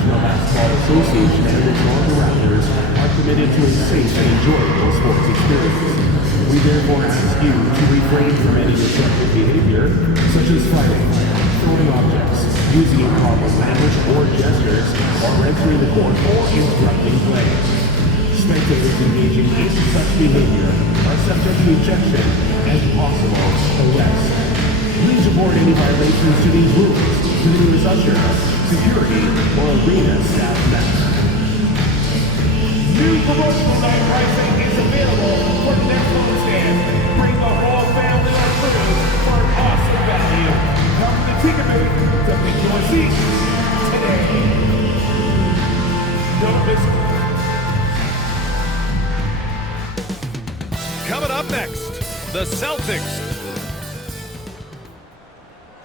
National Basketball Association and the Toronto Raptors are committed to a safe and enjoyable sports experience. We therefore ask you to refrain from any disruptive behavior, such as fighting, throwing objects, using improper language or gestures, or entering the court or interrupting play. Spectators engaging in such behavior are subject to ejection and possible arrest. Please report any violations to these rules to the nearest usher, security, or arena staff member. New promotional night pricing is available for the next homestand. Bring the whole family on through for an awesome value. Come to the ticket booth to pick your seat today. Don't miss it. Coming up next, the Celtics.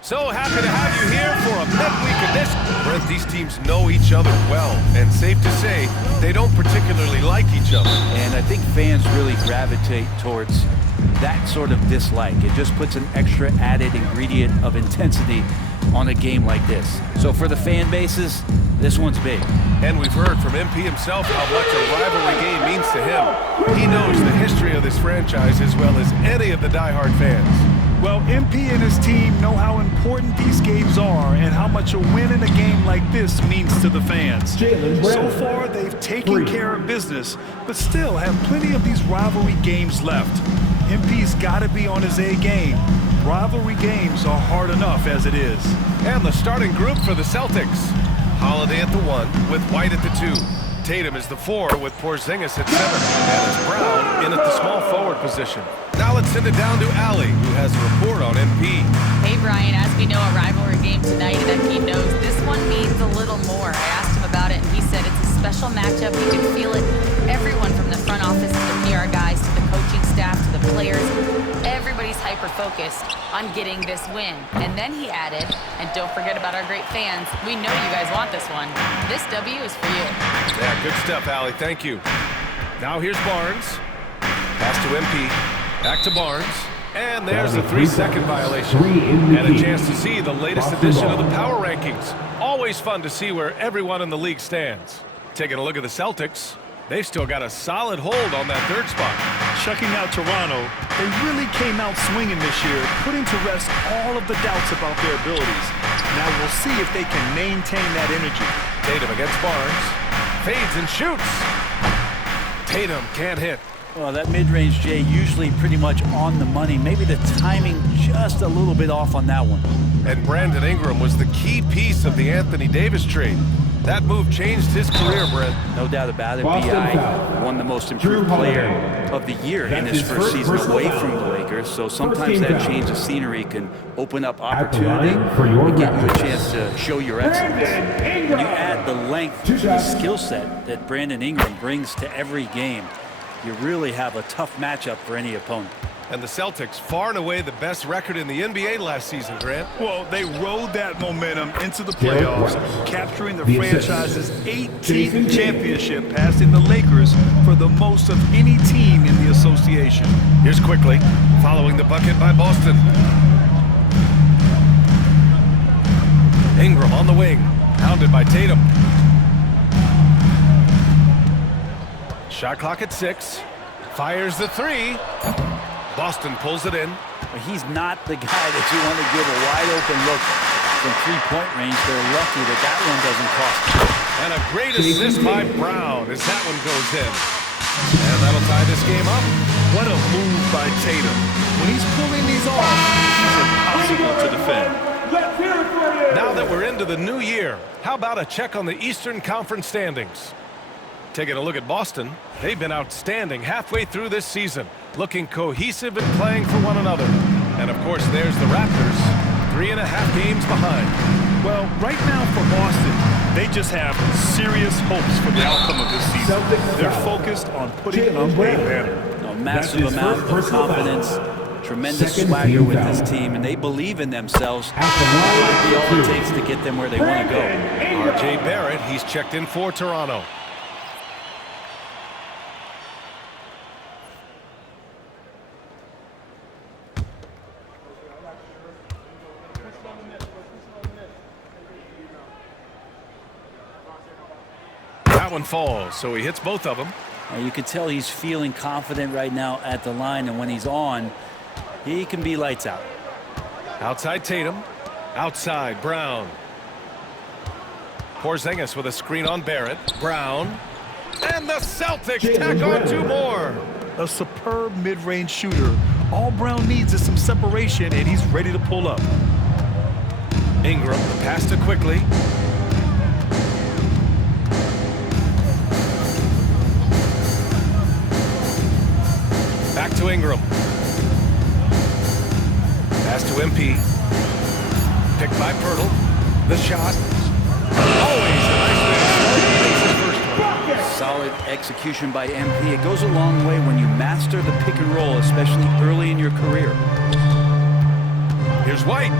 So happy to have you here for a midweek edition. Brent, these teams know each other well, and safe to say, they don't particularly like each other. And I think fans really gravitate towards that sort of dislike. It just puts an extra added ingredient of intensity on a game like this. So for the fan bases, this one's big. And we've heard from MP himself how much a rivalry game means to him. He knows the history of this franchise as well as any of the diehard fans. Well, MP and his team know how important these games are and how much a win in a game like this means to the fans. So far, they've taken care of business, but still have plenty of these rivalry games left. MP's got to be on his A game. Rivalry games are hard enough as it is. And the starting group for the Celtics. Holiday at the 1 with White at the 2. Tatum is the 4 with Porzingis at 7. And it's Brown in at the small forward position. Now let's send it down to Allie, who has a report on MP. Hey, Brian, as we know, a rivalry game tonight, and MP knows this one means a little more. I asked him about it, and he said it's a special matchup. You can feel it. Everyone from the front office to the PR guys to the coaching staff to the players, everybody's hyper-focused on getting this win. And then he added, and don't forget about our great fans, we know you guys want this one. This W is for you. Yeah, good stuff, Allie. Thank you. Now here's Barnes. Pass to MP. Back to Barnes. And there's a 3-second violation. And a chance to see the latest edition of the power rankings. Always fun to see where everyone in the league stands. Taking a look at the Celtics. They've still got a solid hold on that 3rd spot. Checking out Toronto, they really came out swinging this year, putting to rest all of the doubts about their abilities. Now we'll see if they can maintain that energy. Tatum against Barnes. Fades and shoots. Tatum can't hit. Well, that mid-range, Jay, usually pretty much on the money. Maybe the timing just a little bit off on that one. And Brandon Ingram was the key piece of the Anthony Davis trade. That move changed his career, Brent. No doubt about it. B.I. won the most improved player of the year in his first season away from the Lakers. So sometimes that change of scenery can open up opportunity and give you a chance to show your excellence. When you add the length to the skill set that Brandon Ingram brings to every game, you really have a tough matchup for any opponent. And the Celtics, far and away the best record in the NBA last season, Grant. Well, they rode that momentum into the playoffs, capturing the franchise's 18th championship, passing the Lakers for the most of any team in the association. Here's Quickly, following the bucket by Boston. Ingram on the wing, pounded by Tatum. Shot clock at 6. Fires the 3. Boston pulls it in. He's not the guy that you want to give a wide-open look from three-point range. They're lucky that that one doesn't cost. And a great assist by Brown as that one goes in. And that'll tie this game up. What a move by Tatum. When he's pulling these off, it's impossible to defend. Now that we're into the new year, how about a check on the Eastern Conference standings? Taking a look at Boston, they've been outstanding halfway through this season, looking cohesive and playing for one another. And of course, there's the Raptors, 3.5 games behind. Well, right now for Boston, they just have serious hopes for the outcome of this season. They're focused on putting up a banner. A massive amount of confidence, tremendous swagger with this team, and they believe in themselves. That might be all it takes to get them where they want to go. R.J. Barrett, he's checked in for Toronto. That one falls, so he hits both of them. You can tell he's feeling confident right now at the line, and when he's on, he can be lights out. Outside Tatum. Outside Brown. Porzingis with a screen on Barrett. Brown. And the Celtics tack on 2 more. A superb mid-range shooter. All Brown needs is some separation, and he's ready to pull up. Ingram, the pass to Quickly. Back to Ingram. Pass to MP. Picked by Pirtle. The shot. Always a nice way to start. Makes his first one. Solid execution by MP. It goes a long way when you master the pick and roll, especially early in your career. Here's White.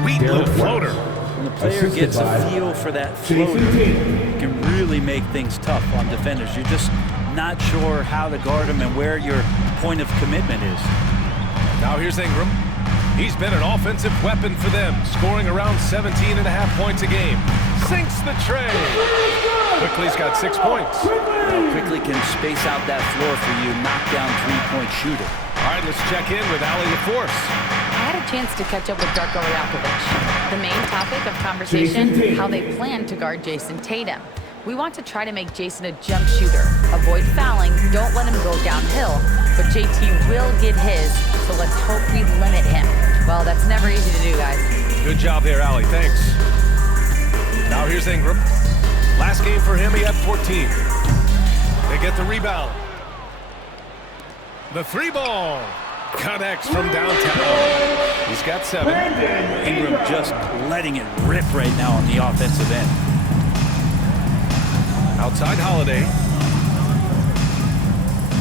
Sweet little floater. When the player gets a feel for that floater, it can really make things tough on defenders. You're just not sure how to guard him and where your point of commitment is. Now here's Ingram. He's been an offensive weapon for them, scoring around 17.5 points a game. Sinks the tray. Quickly's got 6 points. Quickly can space out that floor for you, knockdown three-point shooter. All right, let's check in with Allie LaForce. I had a chance to catch up with Darko Rajakovic. The main topic of conversation, how they plan to guard Jason Tatum. We want to try to make Jason a jump shooter. Avoid fouling, don't let him go downhill, but JT will get his, so let's hope we limit him. Well, that's never easy to do, guys. Good job there, Allie. Thanks. Now here's Ingram. Last game for him, he had 14. They get the rebound. The 3-ball connects from downtown. He's got 7. Ingram just letting it rip right now on the offensive end. Outside Holiday.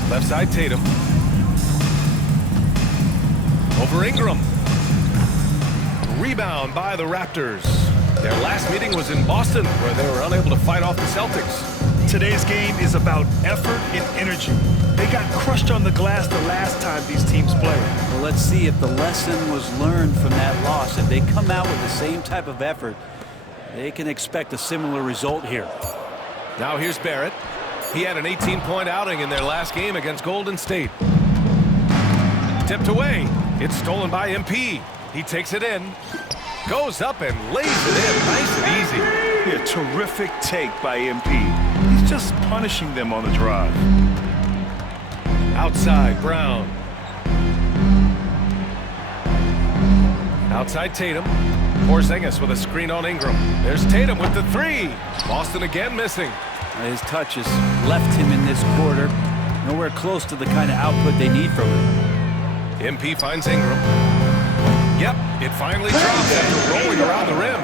Left side Tatum. Over Ingram. Rebound by the Raptors. Their last meeting was in Boston, where they were unable to fight off the Celtics. Today's game is about effort and energy. They got crushed on the glass the last time these teams played. Well, let's see if the lesson was learned from that loss. If they come out with the same type of effort, they can expect a similar result here. Now here's Barrett. He had an 18-point outing in their last game against Golden State. Tipped away. It's stolen by MP. He takes it in. Goes up and lays it in. Nice and easy. A terrific take by MP. He's just punishing them on the drive. Outside Brown. Outside Tatum. Porzingis with a screen on Ingram. There's Tatum with the 3. Boston again missing. His touch has left him in this quarter. Nowhere close to the kind of output they need from him. MP finds Ingram. Yep, it finally drops after rolling around the rim.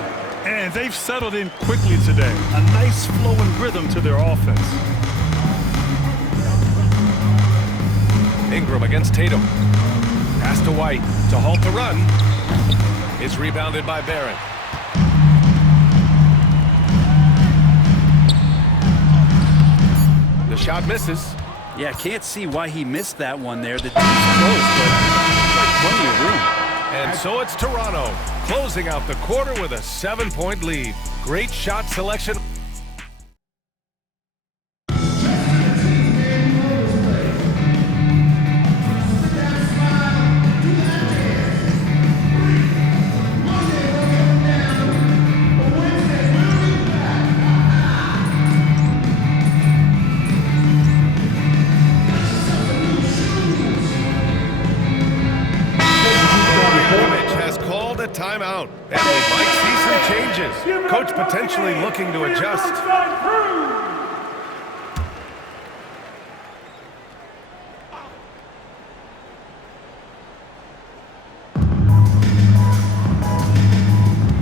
And they've settled in quickly today. A nice flow and rhythm to their offense. Ingram against Tatum. Pass to White to halt the run. It's rebounded by Barrett. The shot misses. Yeah, can't see why he missed that one there. The team's close, but it's like plenty of room. And so it's Toronto closing out the quarter with a 7-point lead. Great shot selection. Timeout, and we might see some changes. Coach potentially looking to adjust.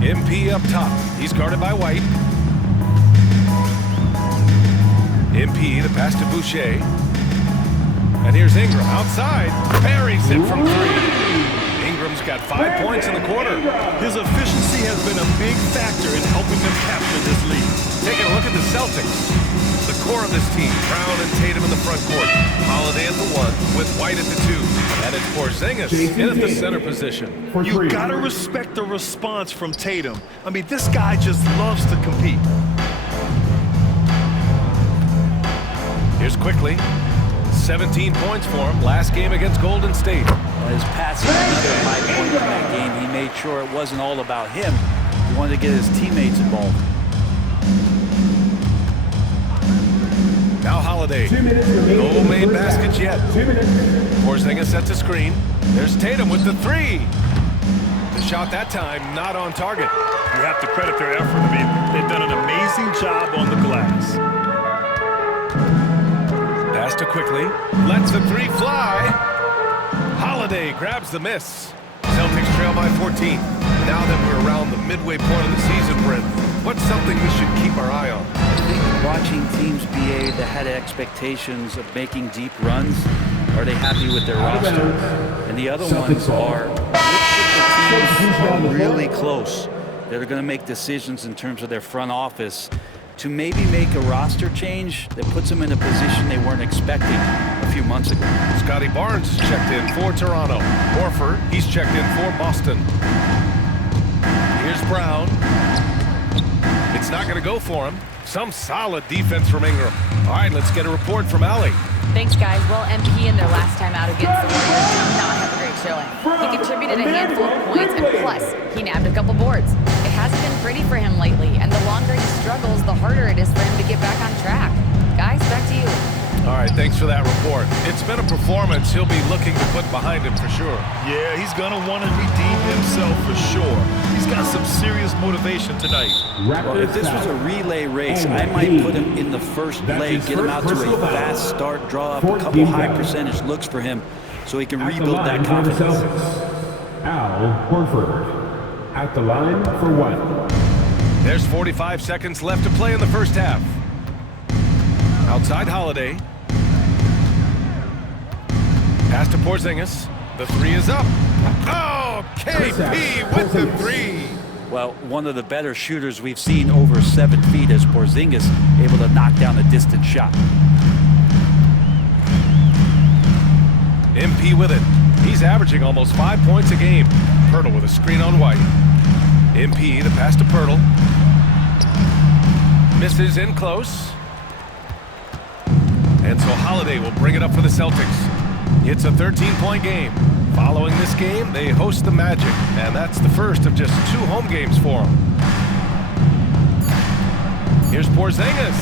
MP up top. He's guarded by White. MP, the pass to Boucher. And here's Ingram outside. Parries it from 3. Ingram's got 5 points in the quarter. His efficiency has been a big factor in helping them capture this lead. Taking a look at the Celtics. The core of this team, Brown and Tatum in the front court. Holiday at the 1 with White at the 2. And it's Porzingis in at the center position. You gotta respect the response from Tatum. I mean, this guy just loves to compete. quickly. 17 points for him last game against Golden State. His passing, another high point in that game. He made sure it wasn't all about him. He wanted to get his teammates involved. Now Holiday. No made baskets yet. Porzingis sets a screen. There's Tatum with the three. The shot that time not on target. You have to credit their effort. I mean, they've done an amazing job on the glass. Pass to quickly. Lets the three fly. Holiday grabs the miss. Celtics trail by 14. Now that we're around the midway point of the season, Brent, what's something we should keep our eye on? I think watching teams BA that had expectations of making deep runs, are they happy with their roster? And the other ones are, which of the teams are really close that are going to make decisions in terms of their front office to maybe make a roster change that puts them in a position they weren't expecting a few months ago. Scotty Barnes checked in for Toronto. Horford, he's checked in for Boston. Here's Brown. It's not going to go for him. Some solid defense from Ingram. All right, let's get a report from Allie. Thanks, guys. Well, MP in their last time out against the Warriors did not have a great showing. He contributed a handful of points, and plus, he nabbed a couple boards. It hasn't been pretty for him lately, and the longer he struggles, the harder it is for him to get back on track. Guys, back to you. All right, thanks for that report. It's been a performance he'll be looking to put behind him for sure. Yeah, he's going to want to redeem himself for sure. He's got some serious motivation tonight. Well, if this was a relay race, I might put him in the first leg, get him out to a fast start, draw up a couple high percentage looks for him so he can rebuild that confidence. Al Horford at the line for one. There's 45 seconds left to play in the first half. Outside Holiday. Pass to Porzingis. The three is up. Oh, KP with the three. Well, one of the better shooters we've seen over 7 feet as Porzingis able to knock down a distant shot. MP with it. He's averaging almost 5 points a game. Pirtle with a screen on White. MP, the pass to Pirtle. Misses in close. And so Holiday will bring it up for the Celtics. It's a 13-point game. Following this game, they host the Magic, and that's the first of just 2 home games for them. Here's Porzingis.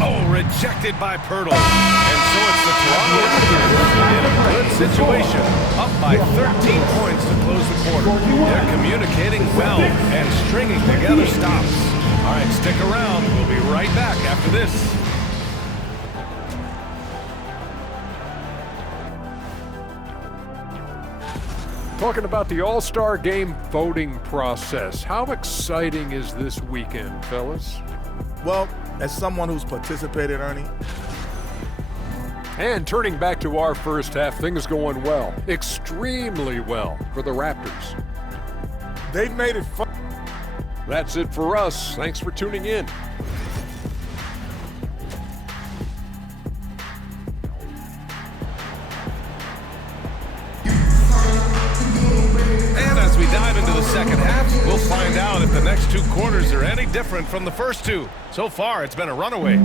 Oh, rejected by Pirtle. And so it's the Toronto Raptors in a good situation, up by 13 points to close the quarter. They're communicating well and stringing together stops. All right, stick around. We'll be right back after this. Talking about the All-Star Game voting process. How exciting is this weekend, fellas? Well, as someone who's participated, Ernie. And turning back to our first half, things going well. Extremely well for the Raptors. They've made it fun. That's it for us. Thanks for tuning in. As we dive into the second half, we'll find out if the next 2 quarters are any different from the first 2. So far, it's been a runaway.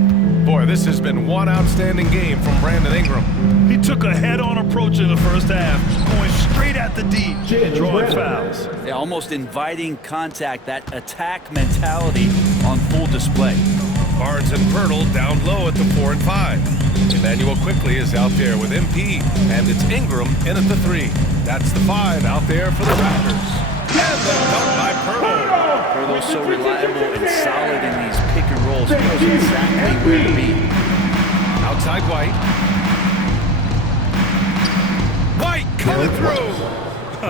Boy, this has been one outstanding game from Brandon Ingram. He took a head-on approach in the first half, going straight at the D and drawing fouls. Yeah, almost inviting contact, that attack mentality on full display. Barnes and Pirtle down low at the 4 and 5. Emmanuel quickly is out there with MP, and it's Ingram in at the 3. That's the 5 out there for the Raptors. And the dunk by Pirtle. Pirtle's so reliable and solid in these pick and rolls. He knows exactly where to be. Outside White. White coming through. A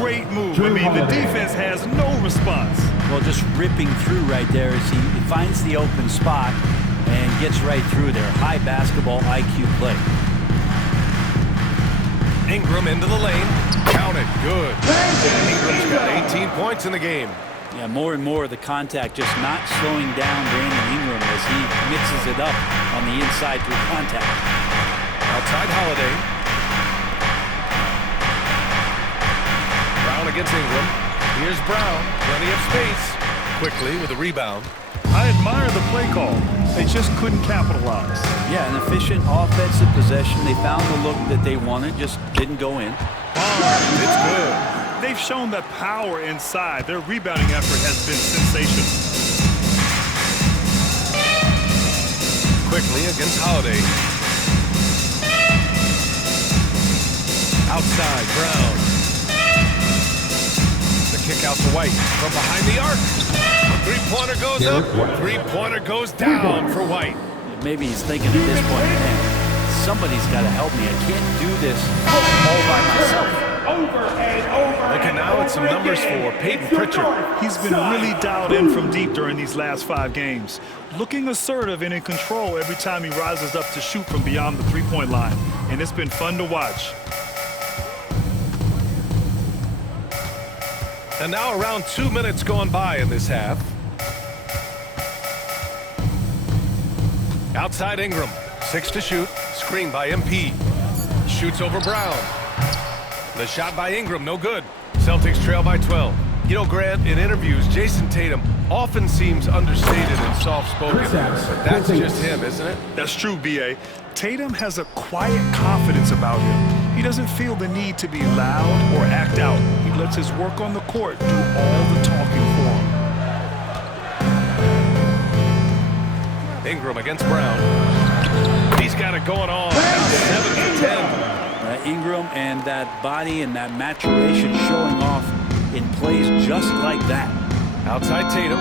great move. I mean, the defense has no response. Well, just ripping through right there as he finds the open spot and gets right through there. High basketball IQ play. Ingram into the lane. Count it. Good. Ingram's got 18 points in the game. Yeah, more and more the contact just not slowing down Brandon Ingram as he mixes it up on the inside through contact. Outside Holiday. Brown against Ingram. Here's Brown. Plenty of space. Quickly with a rebound. I admire the play call. They just couldn't capitalize. Yeah, an efficient offensive possession. They found the look that they wanted, just didn't go in. It's good. They've shown that power inside. Their rebounding effort has been sensational. Quickly against Holiday. Outside, Brown. The kick out to White from behind the arc. Three-pointer goes up. Three-pointer goes down for White. Maybe he's thinking at this point, man, somebody's got to help me. I can't do this all by myself. Looking now at some numbers for Peyton Pritchard. He's been really dialed in from deep during these last 5 games. Looking assertive and in control every time he rises up to shoot from beyond the three-point line. And it's been fun to watch. And now around 2 minutes going by in this half. Outside Ingram, 6 to shoot, screen by MP. Shoots over Brown. The shot by Ingram, no good. Celtics trail by 12. You know, Grant, in interviews, Jason Tatum often seems understated and soft-spoken. But that's just him, isn't it? That's true, B.A. Tatum has a quiet confidence about him. He doesn't feel the need to be loud or act out. He lets his work on the court do all the talking for him. Ingram against Brown. He's got it going on. 7 for 10. Ingram and that body and that maturation showing off in plays just like that. Outside Tatum.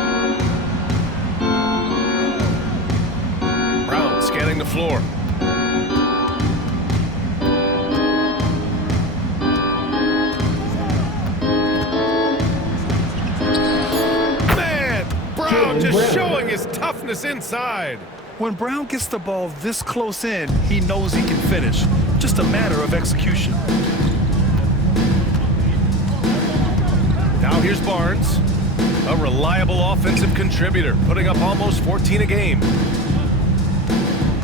Brown scanning the floor. Man, Brown just showing his toughness inside. When Brown gets the ball this close in, he knows he can finish. Just a matter of execution. Now here's Barnes, a reliable offensive contributor, putting up almost 14 a game.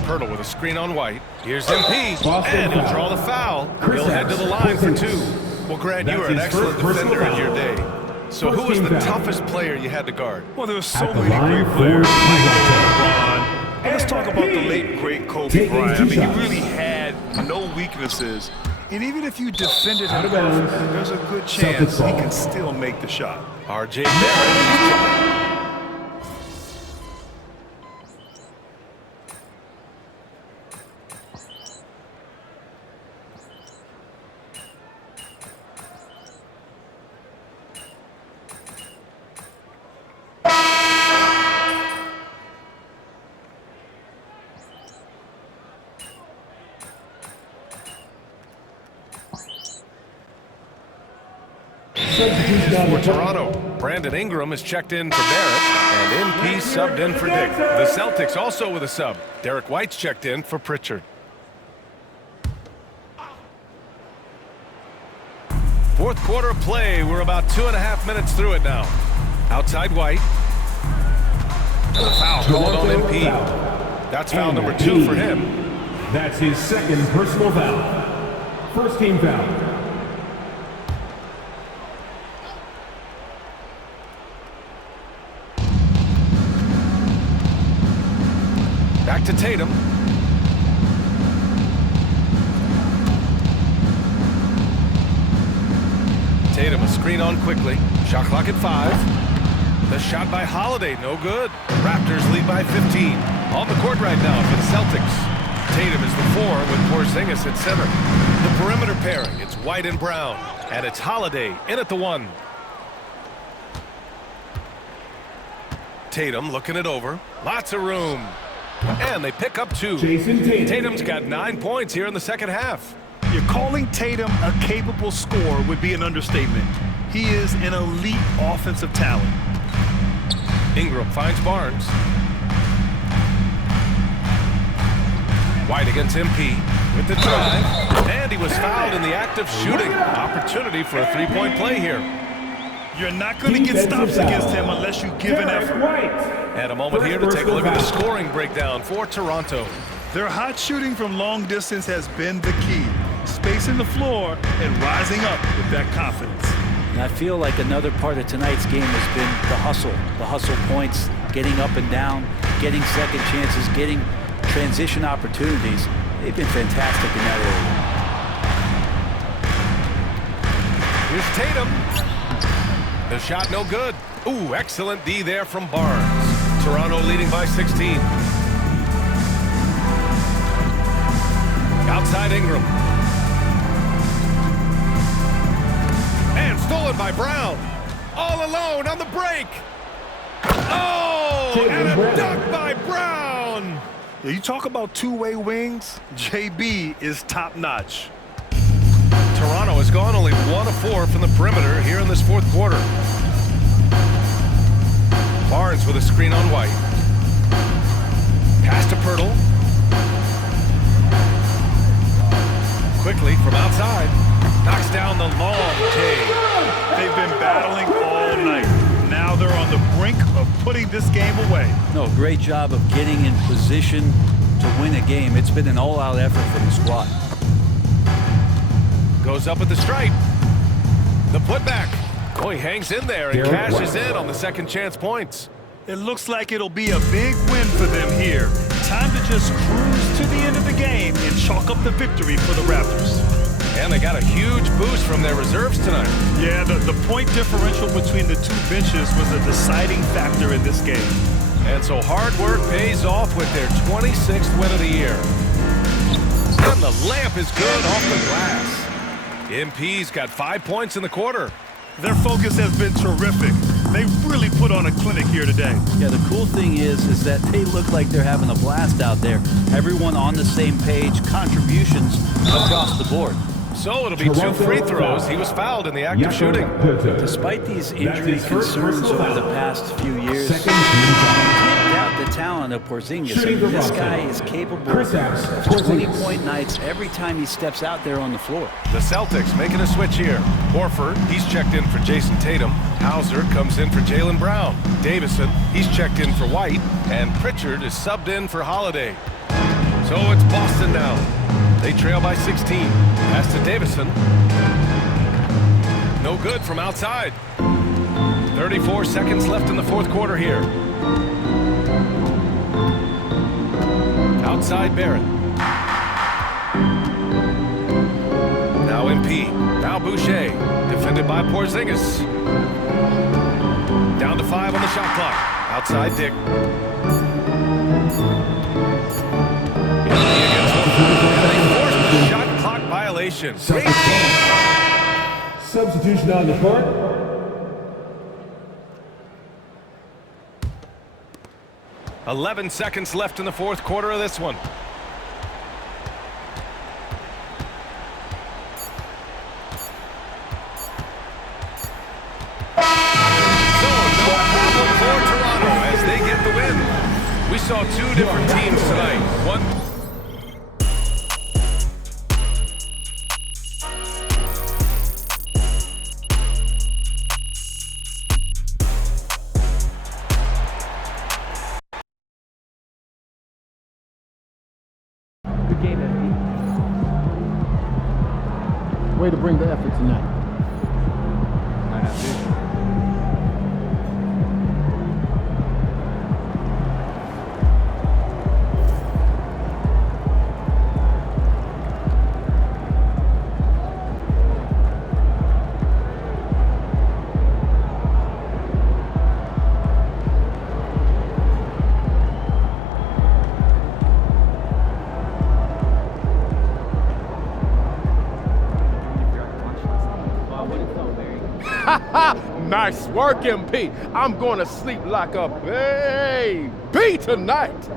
Pirtle with a screen on White. Here's MP, and he'll draw the foul. He'll head to the line for 2. Well, Grant, you were an excellent defender in your day. So who was the toughest player you had to guard? Well, there were so many great players. Let's talk about the late, great Kobe Bryant. I mean, he really had no weaknesses. And even if you defended him perfectly, there's a good chance he can still make the shot. R.J. Barrett. For Toronto, Brandon Ingram is checked in for Barrett, and MP subbed in for Dick. The Celtics also with a sub. Derek White's checked in for Pritchard. Fourth quarter of play. We're about 2.5 minutes through it now. Outside White. And the foul called on MP. That's foul number 2 for him. That's his second personal foul. First team foul. Back to Tatum. Tatum a screen on quickly. Shot clock at 5. The shot by Holiday, no good. Raptors lead by 15. On the court right now for the Celtics. Tatum is the 4 with Porzingis at center. The perimeter pairing, it's White and Brown. And it's Holiday in at the 1. Tatum looking it over. Lots of room. And they pick up 2. Tatum's got 9 points here in the second half. You're calling Tatum a capable scorer would be an understatement. He is an elite offensive talent. Ingram finds Barnes. White against MP with the drive. And he was fouled in the act of shooting. Opportunity for a 3-point play here. You're not going to get stops against him unless you give an effort. And a moment here to take a look at the scoring breakdown for Toronto. Their hot shooting from long distance has been the key. Spacing the floor and rising up with that confidence. And I feel like another part of tonight's game has been the hustle points, getting up and down, getting second chances, getting transition opportunities. They've been fantastic in that area. Here's Tatum. The shot no good. Ooh, excellent D there from Barnes. Toronto leading by 16. Outside Ingram. And stolen by Brown. All alone on the break. Oh, and a dunk by Brown. Yeah, you talk about two-way wings, JB is top-notch. Toronto has gone only 1 of 4 from the perimeter here in this fourth quarter. Barnes with a screen on White. Pass to Pirtle. Quickly from outside. Knocks down the long take. They've been battling all night. Now they're on the brink of putting this game away. No, great job of getting in position to win a game. It's been an all-out effort from the squad. Goes up at the stripe. The putback. Oh, he hangs in there and cashes in on the second chance points. It looks like it'll be a big win for them here. Time to just cruise to the end of the game and chalk up the victory for the Raptors. And they got a huge boost from their reserves tonight. Yeah, the point differential between the two benches was a deciding factor in this game. And so hard work pays off with their 26th win of the year. And the layup is good off the glass. MP's got 5 points in the quarter. Their focus has been terrific. They really put on a clinic here today. Yeah, the cool thing is that they look like they're having a blast out there. Everyone on the same page, contributions across the board. So it'll be 2 free throws. He was fouled in the act of shooting. Despite these injury concerns over the past few years, you can't doubt the talent of Porzingis. I mean, this guy is capable of 20-point nights every time he steps out there on the floor. The Celtics making a switch here. Horford, he's checked in for Jason Tatum. Hauser comes in for Jaylen Brown. Davison, he's checked in for White. And Pritchard is subbed in for Holiday. So it's Boston now. They trail by 16. Pass to Davison. No good from outside. 34 seconds left in the fourth quarter here. Outside Barrett. Now MP. Now Boucher. Defended by Porzingis. Down to 5 on the shot clock. Outside Dick. Shot clock violation. Substitution on the court. "11 seconds left in the fourth quarter of this one. So, no problem for Toronto as they get the win. We saw 2 different teams tonight. One. Way to bring the effort tonight. Nice work, MP. I'm going to sleep like a baby tonight.